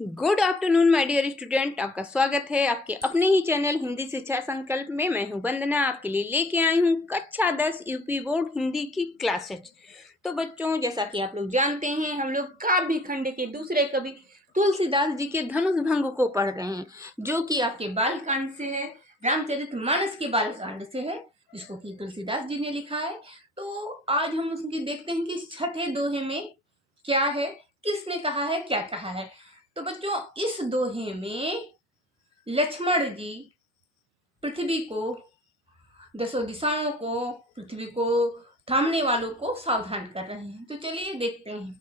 Good afternoon my dear student. आपका स्वागत है आपके अपने ही चैनल हिंदी शिक्षा संकल्प में। मैं हूं वंदना, आपके लिए लेके आई हूं कक्षा 10 यूपी बोर्ड हिंदी की क्लासेज। तो बच्चों, जैसा कि आप लोग जानते हैं, हम लोग काव्य खंड के दूसरे कवि तुलसीदास जी के धनुष भंग को पढ़ रहे हैं, जो कि आपके बालकांड से है, रामचरितमानस के बालकांड से है, जिसको कि तुलसीदास जी ने लिखा है। तो आज हम उसकी देखते हैं कि छठे दोहे में क्या है, किसने कहा है, क्या कहा है। तो बच्चों, इस दोहे में लक्ष्मण जी पृथ्वी को, दसों दिशाओं को, पृथ्वी को थामने वालों को सावधान कर रहे हैं। तो चलिए देखते हैं।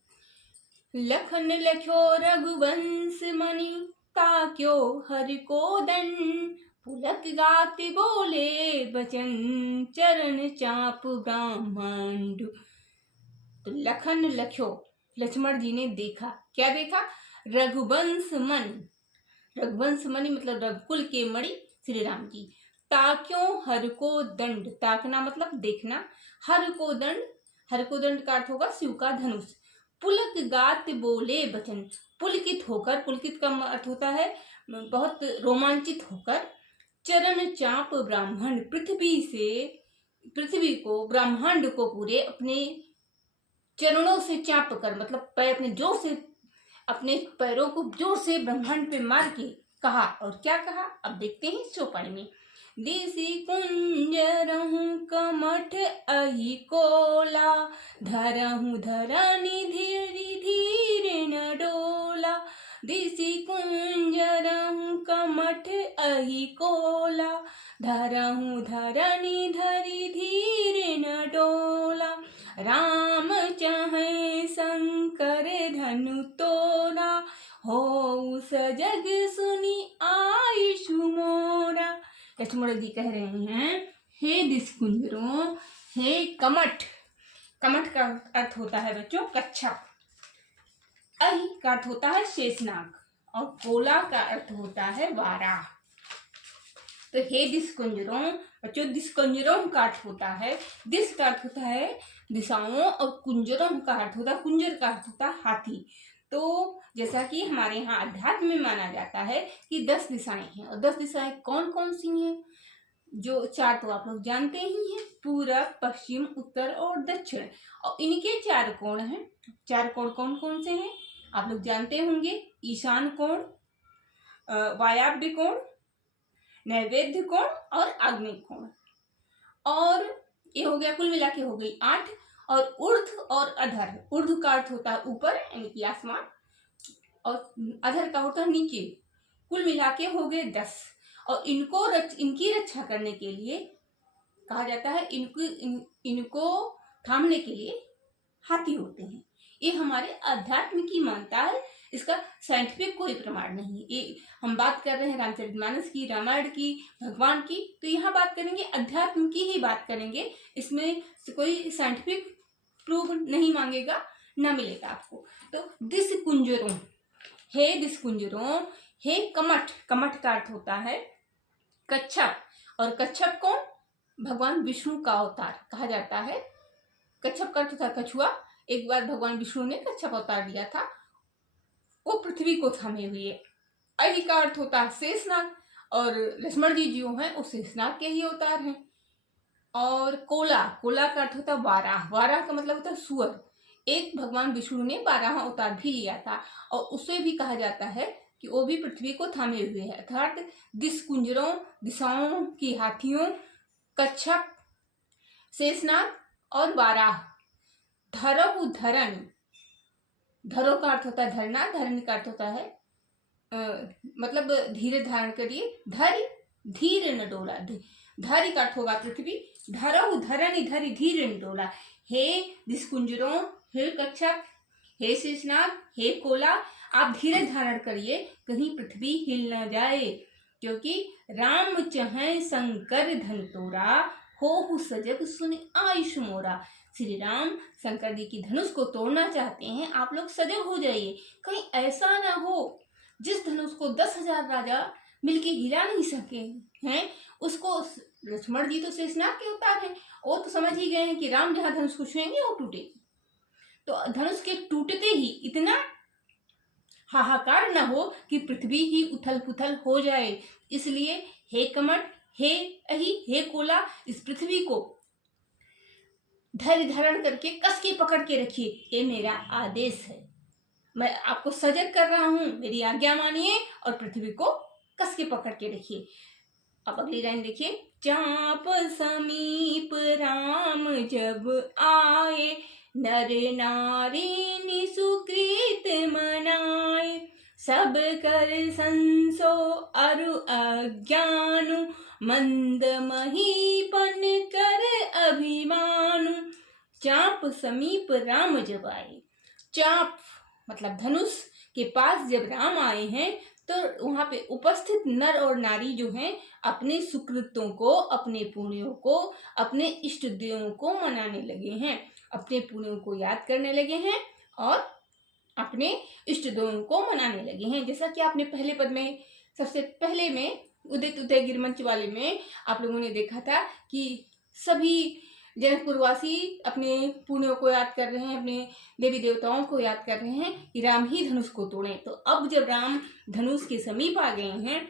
लखन लख्यो रघुवंश मणि, ताक्यो हरि को दंड, पुलक गाति बोले बचन, चरण चाप ब्रह्मांड। तो लखन लख्यो, लक्ष्मण जी ने देखा, क्या देखा? रघुवंश मणि, रघुवंश मणि मतलब रघुकुल के मणि श्री राम जी। ताक्यों हर को दंड, ताकना मतलब देखना, हर को दंड, हर को दंड का अर्थ होगा शिव का धनुष। पुलक गात बोले बचन, पुलकित होकर, पुलकित का अर्थ होता है बहुत रोमांचित होकर। चरण चाप ब्राह्मण, पृथ्वी से, पृथ्वी को, ब्रह्मांड को पूरे अपने चरणों से चाप कर, मतलब पैर अपने जोर से, अपने पैरों को जोर से ब्रह्मांड पे मार के कहा। और क्या कहा, अब देखते हैं चौपाई में। देसी कुंजरहूं कमठ अहि कोला, धरहूं धरनी धीरे धीरे न डोला। देसी कुंजरहूं कमठ अहि कोला, धरहूं धरनी धरी धीरे न डोला। राम चाहे शंकर धनु तोरा, हो सजग सुनी आयुषु मोरा। लक्ष्मण जी कह रहे हैं, हे दिशकुंजरों, हे कमठ, कमठ का अर्थ होता है बच्चों कच्छप, अहि का अर्थ होता है शेषनाग, और कोला का अर्थ होता है वाराह। तो हे दिशकुंजरों, बच्चों दिशकुंजरों का अर्थ होता है, दिश का अर्थ होता है दिशाओं, और कुंजरों का अर्थ होता है, कुंजर का अर्थ होता है हाथी। तो जैसा कि हमारे यहाँ अध्यात्म में माना जाता है कि 10 दिशाएं हैं, और 10 दिशाएं कौन कौन सी हैं? जो चार तो आप लोग जानते ही हैं, पूरब, पश्चिम, उत्तर और दक्षिण। और इनके 4 कोण हैं। 4 कोण कौन कौन से हैं आप लोग जानते होंगे। ईशान कोण, वायव्य कोण, नैवेद्य कोण और आग्नेय कोण। और ये हो गया, कुल मिला के हो गई 8। और ऊर्ध्व और अधर, ऊर्ध्व का अर्थ होता है ऊपर यानी कि आसमान, और अधर का होता है नीचे। कुल मिला के हो गए 10। और इनकी रक्षा करने के लिए कहा जाता है, इनको थामने के लिए हाथी होते हैं। ये हमारे अध्यात्म की मान्यता है, इसका साइंटिफिक कोई प्रमाण नहीं। ये हम बात कर रहे हैं रामचरितमानस की, रामायण की, भगवान की, तो यहाँ बात करेंगे अध्यात्म की ही बात करेंगे। इसमें कोई साइंटिफिक प्रूफ नहीं मांगेगा, ना मिलेगा आपको। तो दिशकुंजरों, हे दिशकुंजरों, हे कमठ, कमठ का अर्थ होता है कच्छप, और कच्छप कौन? भगवान विष्णु का अवतार कहा जाता है। कच्छप का अर्थ था कछुआ। एक बार भगवान विष्णु ने कच्छप अवतार लिया था, वो पृथ्वी को थामे हुए। अहि का अर्थ होता है शेषनाग, और लक्ष्मण जी जो हैं वो शेषनाग के ही अवतार हैं। और कोला, कोला का अर्थ होता है वाराह, वाराह का मतलब होता है सुअर। एक भगवान विष्णु ने 12 अवतार भी लिया था, और उसे भी कहा जाता है कि वो भी पृथ्वी को थामे हुए हैं। अर्थात दिशकुंजरों, दिशाओं की हाथियों, कच्छप, शेषनाग और वाराह। धरहु धरन, धरो का अर्थ होता है धरना, धरन का अर्थ होता है मतलब धीरे धारण करिए, धरि धीरे न डोला, धरि का अर्थ होगा पृथ्वी, धरहु धरनी धरि धीरे न डोला। हे दिशकुंजरों, हे कच्छप, हे शेषनाग, हे कोला, आप धीरे धारण करिए, कहीं पृथ्वी हिल न जाए, क्योंकि राम चाहे शंकर धन तोरा, हो सजग सुन आयुष मोरा। श्री राम शंकर जी की धनुष को तोड़ना चाहते हैं, आप लोग सजग हो जाइए, कहीं ऐसा ना हो जिस धनुष को 10,000 राजा मिलके हिला नहीं सके हैं, उसको लक्ष्मण जी तो शेषनाग के अवतार हैं, वो तो समझ ही गए हैं कि राम जहाँ धनुष को छुएंगे वो टूटेगी। तो धनुष के टूटते ही इतना हाहाकार न हो कि पृथ्वी ही उथल पुथल हो जाए। इसलिए हे कमट, हे अहि, हे कोला, इस पृथ्वी को धैर्य धारण करके कस के पकड़ के रखिए, ये मेरा आदेश है। मैं आपको सजग कर रहा हूं, मेरी आज्ञा मानिए और पृथ्वी को कस के पकड़ के रखिए। अब अगली लाइन देखिए। चाप समीप राम जब आए, नर नारी निसुकृत मनाए। सब कर संसो अरु अज्ञानु, मंद महीपन कर अभिमानु। चाप समीप राम जब आए, चाप मतलब धनुष के पास जब राम आए हैं तो वहां पे उपस्थित नर और नारी जो हैं अपने सुकृतों को, अपने पुण्यों को, अपने इष्ट देवों को मनाने लगे हैं, अपने पुण्यों को याद करने लगे हैं और अपने इष्ट देवों को मनाने लगे हैं। जैसा कि आपने पहले पद में, सबसे पहले में उदित उदय गिरमंच वाले में आप लोगों ने देखा था कि सभी जनकपुरवासी अपने पुण्यों को याद कर रहे हैं, अपने देवी देवताओं को याद कर रहे हैं कि राम ही धनुष को तोड़े। तो अब जब राम धनुष के समीप आ गए हैं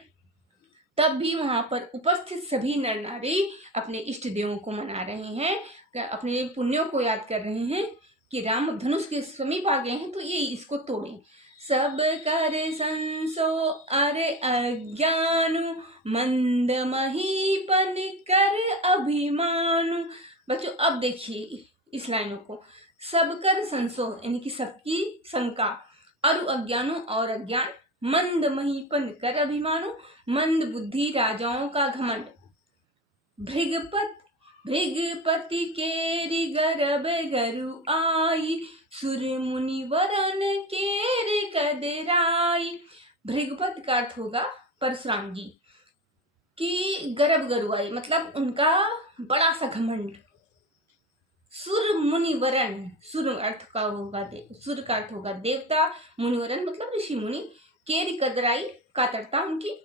तब भी वहां पर उपस्थित सभी नर नारी अपने इष्ट देवों को मना रहे हैं, अपने पुण्यों को याद कर रहे हैं कि राम धनुष के समीप आ गए हैं तो ये इसको तोड़े। सब कर संसो अरे अज्ञानु, मंद महीपन कर अभिमानु। बच्चों अब देखिए इस लाइनों को। सब कर संसो यानी कि सबकी शंका, अरु अज्ञानु और अज्ञान, मंद महीपन कर अभिमानु मंद बुद्धि राजाओं का घमंड, भृगपति केरि गर्भ गरु आई, सुर मुनि वरन केरि कदराई। भृगपति का अर्थ होगा परशुराम जी की गर्भ गरु आई मतलब उनका बड़ा सा घमंड। सुर मुनिवरण, सुर अर्थ का होगा सुर का अर्थ होगा देवता, मुनिवरण मतलब ऋषि मुनि, केरी कदराई कातरता उनकी।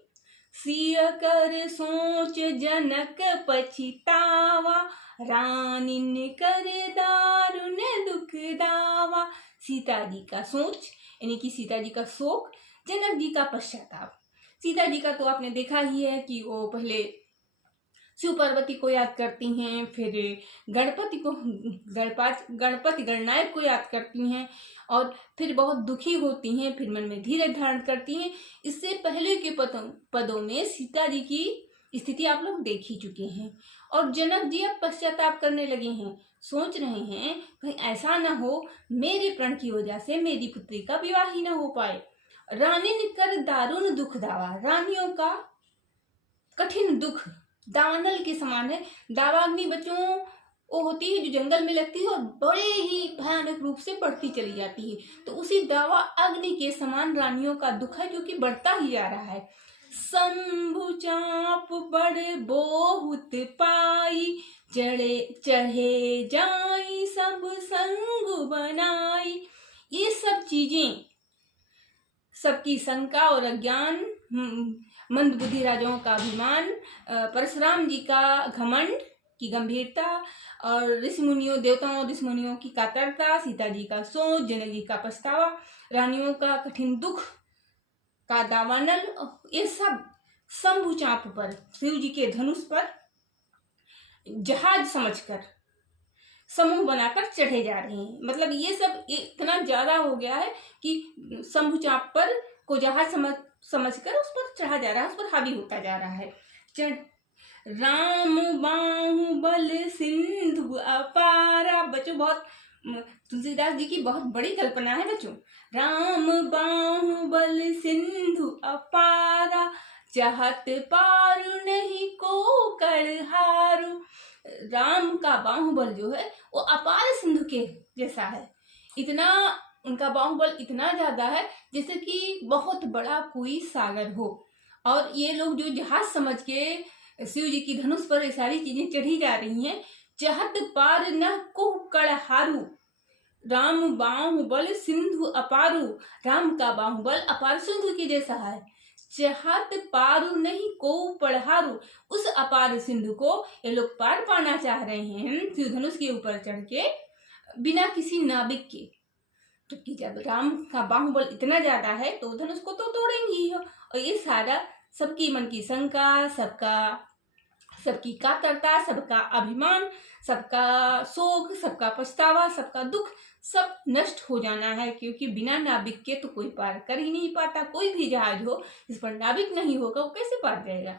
सिय कर सोच जनक पछितावा, रानिन कर दारुण दुख दावा। सीता जी का सोच यानी कि सीता जी का शोक, जनक जी का पश्चाताप। सीता जी का तो आपने देखा ही है कि वो पहले शिव पार्वती को याद करती हैं, फिर गणपति गणनायक को याद करती हैं और फिर बहुत दुखी होती हैं, फिर मन में धीरज धारण करती हैं। इससे पहले के पदों में सीता जी की स्थिति आप लोग देख ही चुके हैं। और जनक जी अब पश्चाताप करने लगे हैं, सोच रहे हैं कहीं ऐसा न हो मेरे प्रण की वजह से मेरी पुत्री का विवाह ही न हो पाए। रानी कर दारुण दुख दावा, रानियों का कठिन दुख दावानल के समान है। दावाग्नि बच्चों वो होती है जो जंगल में लगती है और बड़े ही भयानक रूप से बढ़ती चली जाती है, तो उसी दावा अग्नि के समान रानियों का दुख है जो कि बढ़ता ही जा रहा है। शंभु चाप बड़ बहुत पाई, चढ़े जाई सब संग बनाई। ये सब चीजें, सबकी शंका और अज्ञान, मंद बुद्धि राजाओं का अभिमान, परशुराम जी का घमंड की गंभीरता और ऋषि मुनियों, देवताओं ऋषि मुनियों की कातरता, सीता जी का सोच, जनक जी का पछतावा, रानियों का कठिन दुख का दावानल, ये सब शंभु चाप पर, शिव जी के धनुष पर जहाज समझकर समूह बनाकर चढ़े जा रहे हैं। मतलब ये सब इतना ज्यादा हो गया है कि शंभु चाप पर को जहाज समझकर उस पर चढ़ा जा रहा है, उस पर हावी होता जा रहा है। राम बाहुबल सिंधु अपारा। बच्चों बहुत तुलसीदास जी की बहुत बड़ी कल्पना है बच्चों। राम बाहुबल सिंधु अपारा, चाहत पारु नहीं को करहारू। राम का बाहुबल जो है वो अपार सिंधु के जैसा है। इतना उनका बाहुबल इतना ज्यादा है जैसे कि बहुत बड़ा कोई सागर हो। और ये लोग जो जहाज समझ के शिव जी की धनुष पर ये सारी चीजें चढ़ी जा रही हैं। चाहत पार न को कड़हारू, राम बाहुबल सिंधु अपारू। राम का बाहुबल अपार सिंधु के जैसा है। चाहत पारू नहीं को पढ़ारू, उस अपार सिंधु को ये लोग पार पाना चाह रहे हैं शिव धनुष के ऊपर चढ़ के, बिना किसी नाविक के। क्योंकि जब राम का बाहुबल इतना ज्यादा है तो धनुष को तो तोड़ेंगे ही। और ये सारा सबकी मन की शंका, सबकी कातरता, सबका अभिमान, सबका शोक, सबका पछतावा, सबका दुख सब नष्ट हो जाना है। क्योंकि बिना नाविक के तो कोई पार कर ही नहीं पाता। कोई भी जहाज हो जिस पर नाविक नहीं होगा वो कैसे पार जाएगा।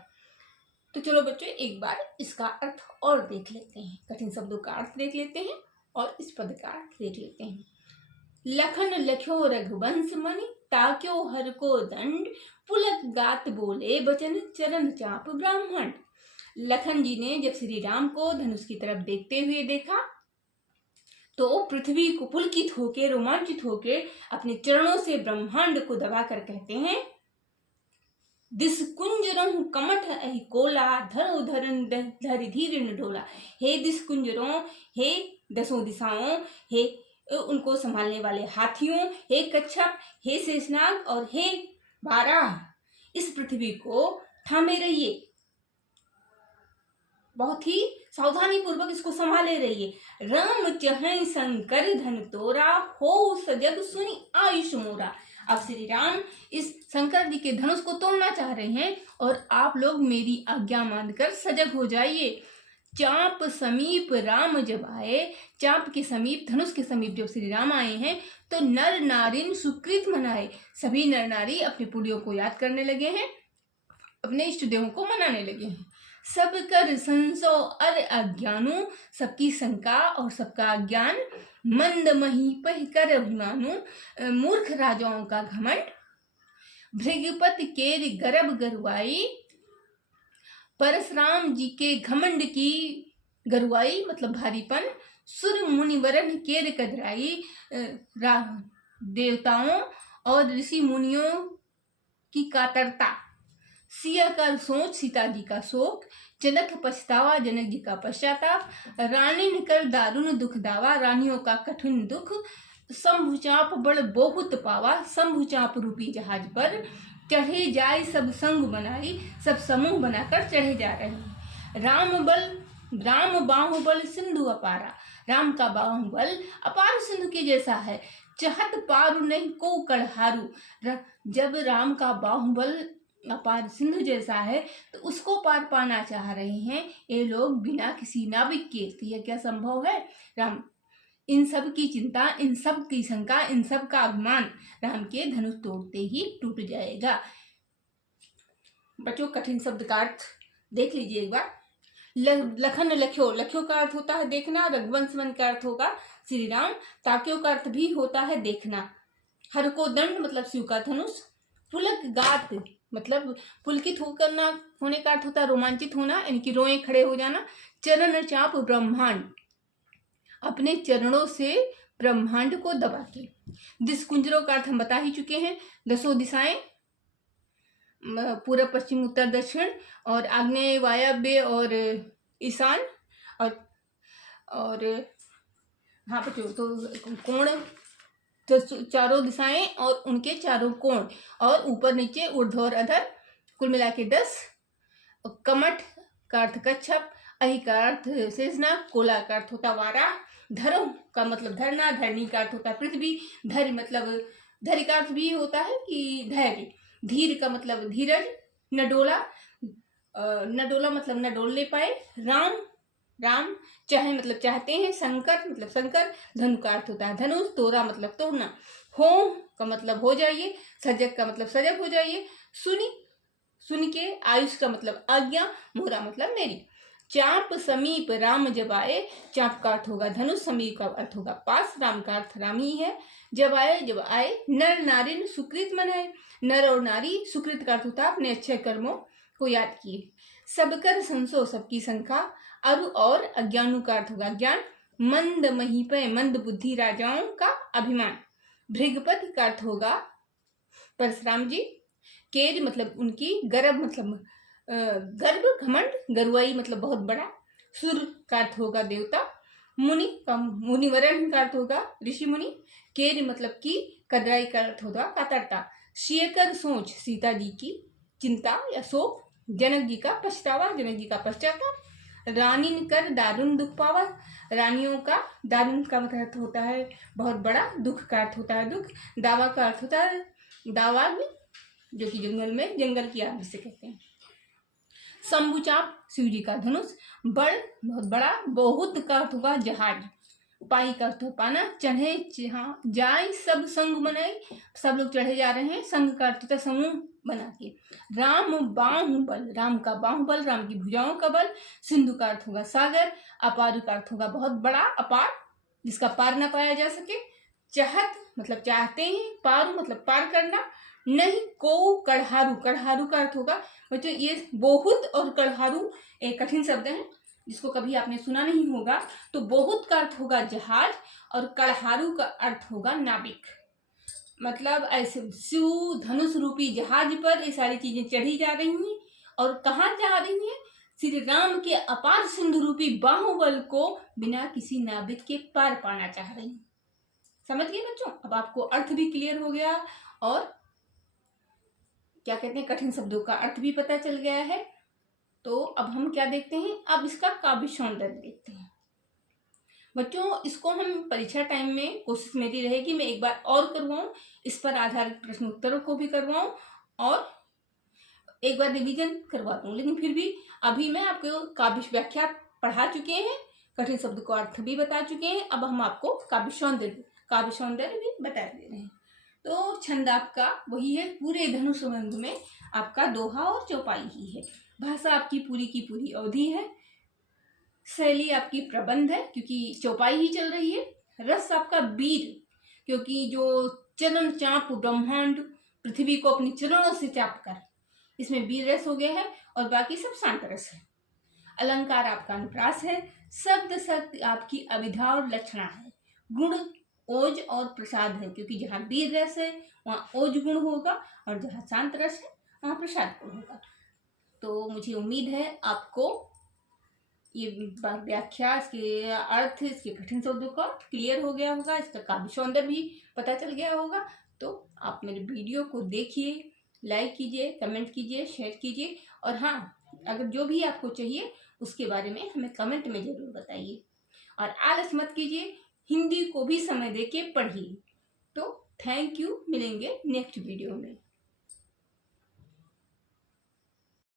तो चलो बच्चों एक बार इसका अर्थ और देख लेते हैं, कठिन शब्दों का अर्थ देख लेते हैं और इस पद का अर्थ देख लेते हैं। लखन लख्यो रघुवंश मणि, ताक्यो हर को दंड, पुलक गात बोले बचन, चरण चाप ब्राह्मण। लखन जी ने जब श्री राम को धनुष की तरफ देखते हुए देखा तो पृथ्वी को पुलकित होकर, रोमांचित होकर अपने चरणों से ब्रह्मांड को दबाकर कहते हैं, दिस कुंजरों कमठ अहि कोला, धरो धरन धरि धीर न डोला। हे दिस कुंजरों, हे दसों दिशाओं, हे उनको संभालने वाले हाथियों, हे कच्छप, हे शेषनाग और हे वाराह, इस पृथ्वी को थामे रहिए, बहुत ही सावधानी पूर्वक इसको संभाले रहिए। राम चहै शंकर धन तोरा, हो सजग सुनी आयुष मोरा। अब श्री राम इस शंकर जी के धनुष को तोड़ना चाह रहे हैं और आप लोग मेरी आज्ञा मानकर सजग हो जाइए। चाप समीप राम जब आए, चाप के समीप, धनुष के समीप जब श्री राम आए हैं तो नर नारिन सुकृत मनाए। सभी नर नारी अपने पुड़ियों को याद करने लगे हैं, अपने इष्ट देवों को मनाने लगे हैं। सब कर संसो अर अज्ञानु, सबकी शंका और सबका अज्ञान, मंद मही पह कर अभिमानु, मूर्ख राजाओं का घमंड, भृगपत केर गर्भ गरुआई, परशुराम जी के घमंड की गरुआई मतलब भारीपन, सुर मुनिवरन केर कदराई, देवताओं और ऋषि मुनियों की कातरता, सिया का सोच सीता जी का शोक, जनक पछतावा जनक जी का पश्चाताप, रानी कर दारुण दुख दावा, रानियों का कठिन दुख, शंभुचाप बड़ बहुत पावा, शंभुचाप रूपी जहाज पर चढ़े जाए सब संग बनाई, सब समूह बनाकर चढ़े जा रहे हैं। राम बाहुबल सिंधु अपारा, राम का बाहुबल अपार सिंधु के जैसा है, चहत पारु नहीं को कड़हारू। जब राम का बाहुबल अपार सिंधु जैसा है तो उसको पार पाना चाह रहे हैं ये लोग बिना किसी नाविक के। तो यह क्या संभव है? राम इन सब की चिंता, इन सब की शंका, इन सब का अभिमान राम के धनुष तोड़ते ही टूट जाएगा। बच्चों कठिन शब्द का अर्थ देख लीजिए एक बार। लखन लख्यो, लख्यो का अर्थ होता है देखना, रघुवंश मन का अर्थ होगा श्री राम, ताक्यो का अर्थ भी होता है देखना, हर को दंड मतलब शिव का धनुष, पुलक गात मतलब पुलकित होकर ना होने का अर्थ होता है रोमांचित होना, यानी कि रोए खड़े हो जाना, चरण चाप ब्रह्मांड अपने चरणों से ब्रह्मांड को दबा के। दिस कुंजरों का अर्थ हम बता ही चुके हैं, दसों दिशाएं, पूर्व पश्चिम उत्तर दक्षिण और आग्नेय वायव्य और ईशान और हाँ बच्चों तो कोण, तो चारों दिशाएं और उनके चारों कोण, और ऊपर नीचे ऊर्ध्व और अधर, कुल मिला के 10। कमठ का अर्थ कच्छप, अहि का अर्थ शेषनाग, कोला का अर्थ होता वारा, धरो का मतलब धरना, धरनी का अर्थ होता पृथ्वी, धैर्य मतलब धैर्य का अर्थ भी होता है कि धैर्य, धीर का मतलब धीरज, नडोला, नडोला मतलब न डोलने पाए, राम चाहे मतलब चाहते हैं, शंकर मतलब शंकर, धनु का अर्थ होता है धनुष, तोरा मतलब तोड़ना, हो का मतलब हो जाइए, सजग का मतलब सजग हो जाइए, सुनी के, आयुष का मतलब आज्ञा, मोरा मतलब मेरी। चाप समीप राम जब आए, चाप का अर्थ होगा धनुष, समीप का अर्थ होगा पास, राम का अर्थ राम ही है। जब आए, नर नारिन सुकृत मनाए, नर और नारी, सुकृत का अर्थ होता है अपने अच्छे कर्मों को याद किए। सबकर संसो सबकी शंका, अरु और अज्ञानु का अर्थ होगा ज्ञान, मंद महीपय मंद बुद्धि राजाओं का अभिमान, भृगपति का अर्थ होगा परशुराम जी, केर मतलब उनकी, गर्भ मतलब गर्भ घमंड, गरुआई मतलब बहुत बड़ा, सुर का अर्थ होगा देवता, मुनि का मुनिवरण का अर्थ होगा ऋषि मुनि, केर मतलब की, कदराई का अर्थ होगा कातरता, शेकर सोच सीता जी की चिंता या शोक, जनक जी का पछतावा जनक जी का पश्चाताप, रानीन कर दारुण दुख पावा। रानियों का दारुण का मतलब होता है बहुत बड़ा, दुख का अर्थ होता है दुख, दावा का अर्थ होता है दावाग्नि, जो कि जंगल में जंगल की आग से कहते हैं। शंभुचाप शिव जी का धनुष। बड़ बहुत बड़ा, बहुत का अर्थ होगा जहाज। पाई का अर्थ पाना। चढ़े जाए सब संग बनाए, सब लोग चढ़े जा रहे हैं, संग का अर्थ समूह बना के। राम बाहुबल, राम का बाहुबल, राम की भुजाओं का बल। सिंधु का अर्थ होगा सागर। अपार का अर्थ होगा बहुत बड़ा, अपार जिसका पार ना पाया जा सके। चाहत मतलब चाहते हैं, पारू मतलब पार करना। नहीं को कढ़ारू, कढ़ारू का अर्थ होगा बच्चों ये बहुत और कढ़ारू एक कठिन शब्द है जिसको कभी आपने सुना नहीं होगा। तो बहुत का अर्थ होगा जहाज और कढ़ारू का अर्थ होगा नाविक। मतलब ऐसे शिव धनुष रूपी जहाज पर ये सारी चीजें चढ़ी जा रही हैं और कहाँ जा रही हैं? श्री राम के अपार सिंधु रूपी बाहुबल को बिना किसी नाविक के पार पाना चाह रही हैं। समझ गए बच्चों? अब आपको अर्थ भी क्लियर हो गया और क्या कहते हैं कठिन शब्दों का अर्थ भी पता चल गया है। तो अब हम क्या देखते हैं, अब इसका काव्य सौंदर्य देखते हैं। बच्चों इसको हम परीक्षा टाइम में कोशिश मेरी रहेगी मैं एक बार और करवाऊं, इस पर आधारित प्रश्न उत्तरों को भी करवाऊं और एक बार रिवीजन करवा दूं। लेकिन फिर भी अभी मैं आपको काव्य व्याख्या पढ़ा चुके हैं, कठिन शब्द को अर्थ भी बता चुके हैं। अब हम आपको काव्य सौंदर्य भी बता दे रहे हैं। तो छंद आपका वही है, पूरे धनुष रंग में आपका दोहा और चौपाई ही है। भाषा आपकी पूरी की पूरी अवधि है। शैली आपकी प्रबंध है क्योंकि चौपाई ही चल रही है। रस आपका वीर, क्योंकि जो चरण चाप ब्रह्मांड पृथ्वी को अपने चरणों से चाप कर इसमें वीर रस हो गया है और बाकी सब शांत रस है। अलंकार आपका अनुप्रास है। शब्द शक्ति आपकी अभिधा और लक्षणा है। गुण ओज और प्रसाद है, क्योंकि जहाँ वीर रस है वहाँ ओज गुण होगा और जहाँ शांत रस है वहाँ प्रसाद गुण होगा। तो मुझे उम्मीद है आपको ये व्याख्या, इसके अर्थ, इसके कठिन शब्दों का क्लियर हो गया होगा, इसका काव्य सौंदर्य भी पता चल गया होगा। तो आप मेरे वीडियो को देखिए, लाइक कीजिए, कमेंट कीजिए, शेयर कीजिए और हाँ अगर जो भी आपको चाहिए उसके बारे में हमें कमेंट में ज़रूर बताइए। और आलस मत कीजिए, हिंदी को भी समय दे के पढ़िए। तो थैंक यू, मिलेंगे नेक्स्ट वीडियो में।